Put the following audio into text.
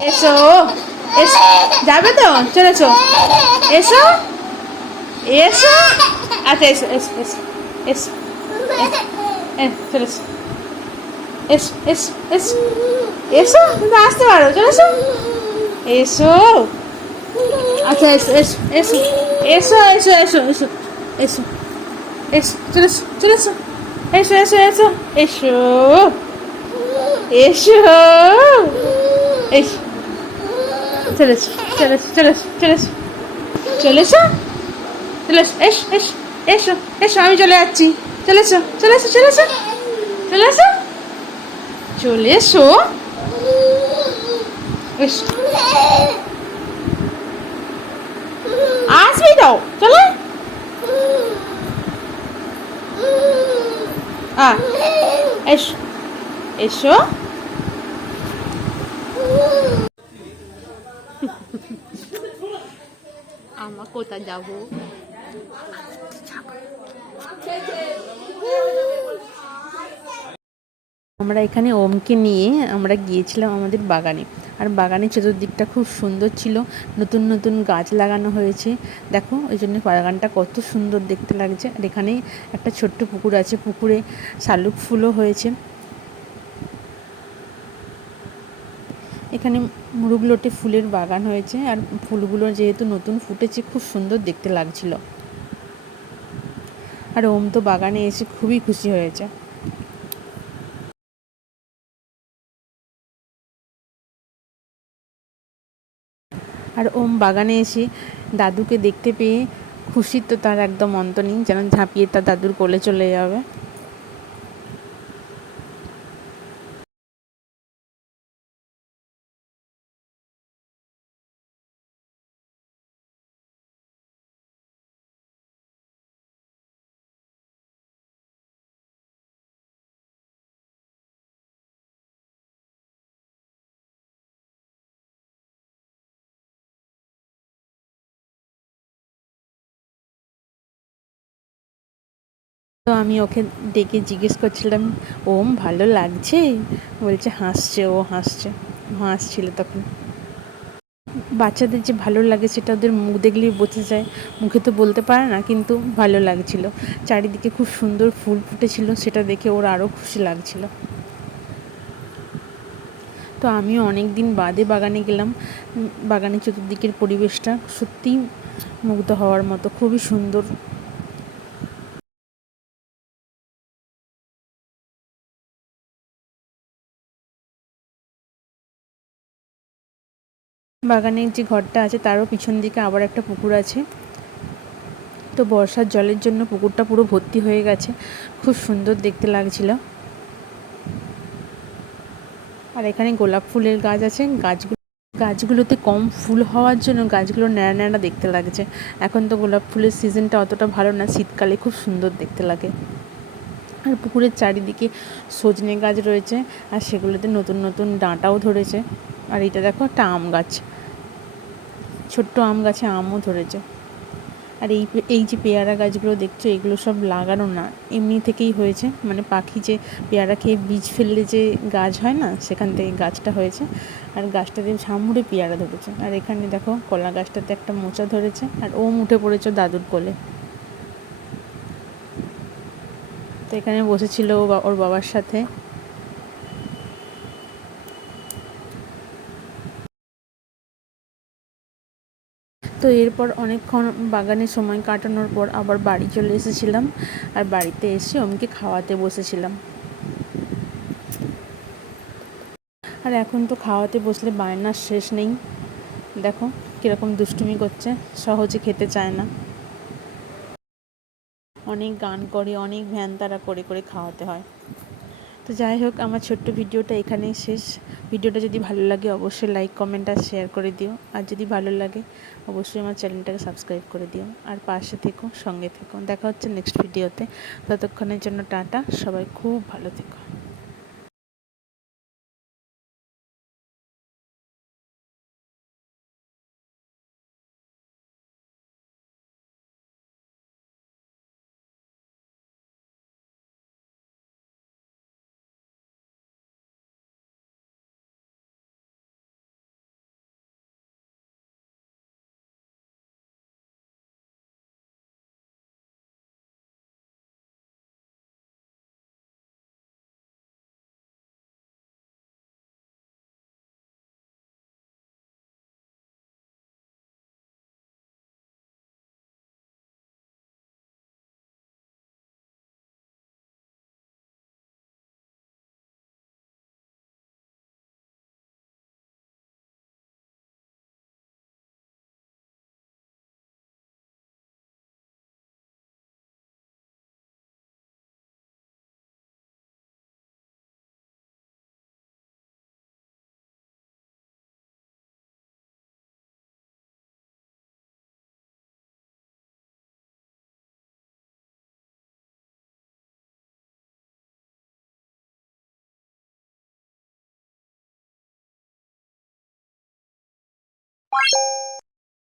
এসো এসো যাবে তো চলেছো এসো এসো আচ্ছা এসো এসো এসো এসো চলেছো এসো এসো এসো এসো আসতে পারো চলেছো এসো আচ্ছা এসো এসো এসো এসো এসো এসো এসো এসো এসো চলেছো চলেছো এসো এসো এসো এসো এসো এসো চলে চলে চলে চলে চলে এসো? চলে এস এস, এসো এসো আমি চলে যাচ্ছি। চলে এসো চলে এসো চলে এসো। চলে এসো? চলে এসো? এসো। আসবি তো চলে। আ এসো এসো। কোথায় যাব? আমরা এখানে ওমকে নিয়ে আমরা গিয়েছিলাম আমাদের বাগানে। আর বাগানের চতুর্দিকটা খুব সুন্দর ছিল। নতুন নতুন গাছ লাগানো হয়েছে। দেখো ওই জন্য বাগানটা কত সুন্দর দেখতে লাগছে। আর এখানে একটা ছোট্ট পুকুর আছে। পুকুরে শালুক ফুলও হয়েছে। এখানে মুরুগলোটে ফুলের বাগান হয়েছে আর ফুলগুলো যেহেতু নতুন ফুটেছে, খুব সুন্দর দেখতে লাগছিল। আর ওম তো বাগানে এসে খুবই খুশি হয়েছে। আর ওম বাগানে এসে দাদুকে দেখতে পেয়ে খুশি তো তার একদম অন্ত নেই, যেন ঝাঁপিয়ে তার দাদুর কোলে চলে যাবে। আমি ওকে ডেকে জিজ্ঞেস করছিলাম, ওম, ভালো লাগছে? বলছে, হাসছে, ও হাসছে। হাসছিল তখন। বাচ্চাদের যে ভালো লাগে সেটা ওদের মুখ দেখলেই বোঝা যায়। মুখে তো বলতে পারে না, কিন্তু ভালো লাগছিল। চারিদিকে খুব সুন্দর ফুল ফুটেছিল, সেটা দেখে ওর আরও খুশি লাগছিল। তো আমিও অনেক দিন বাদে বাগানে গেলাম। বাগানের চতুর্দিকের পরিবেশটা সত্যিই মুগ্ধ হওয়ার মতো, খুবই সুন্দর। বাগানের যে ঘরটা আছে, তারও পিছন দিকে আবার একটা পুকুর আছে। তো বর্ষার জলের জন্য পুকুরটা পুরো ভর্তি হয়ে গেছে। খুব সুন্দর দেখতে লাগছিল। আর এখানে গোলাপ ফুলের গাছ আছে। গাছগুলো, গাছগুলোতে কম ফুল হওয়ার জন্য গাছগুলো ন্যাড়া ন্যাড়া দেখতে লাগছে। এখন তো গোলাপ ফুলের সিজনটা অতটা ভালো না, শীতকালে খুব সুন্দর দেখতে লাগে। আর পুকুরের চারিদিকে সজনে গাছ রয়েছে, আর সেগুলোতে নতুন নতুন ডাঁটাও ধরেছে। আর এটা দেখো একটা আম গাছ। ছোট্ট আম গাছে আমও ধরেছে। আর এই এই যে পেয়ারা গাছগুলো দেখছ, এগুলো সব লাগানো না। এমনি থেকেই হয়েছে। মানে পাখি যে পেয়ারা খেয়ে বীজ ফেললে যে গাছ হয় না, সেখান থেকে গাছটা হয়েছে। আর গাছটাতে ঝামুড়ে পেয়ারা ধরেছে। আর এখানে দেখো, কলা গাছটাতে একটা মোচা ধরেছে। আর ও উঠে পড়েছে দাদুর কোলে। তো এখানে বসেছিল ওর বাবার সাথে। তো এরপর অনেকক্ষণ বাগানে সময় কাটানোর পর আবার বাড়ি চলে এসেছিলাম। আর বাড়িতে এসে ওমকে খাওয়াতে বসেছিলাম। আর এখন তো খাওয়াতে বসলে বায়নার শেষ নেই। দেখো কীরকম দুষ্টুমি করছে, সহজে খেতে চায় না। অনেক গান করে, অনেক ভ্যান তারা করে করে খাওয়াতে হয়। তো যাই হোক, আমার ছোট্ট ভিডিওটা এখানেই শেষ। ভিডিওটা যদি ভালো লাগে, অবশ্যই লাইক কমেন্ট আর শেয়ার করে দিও। আর যদি ভালো লাগে, অবশ্যই আমার চ্যানেলটাকে সাবস্ক্রাইব করে দিও। আর পাশে থেকো, সঙ্গে থেকো। দেখা হচ্ছে নেক্সট ভিডিওতে ততক্ষণের জন্য টাটা। সবাই খুব ভালো থেকো।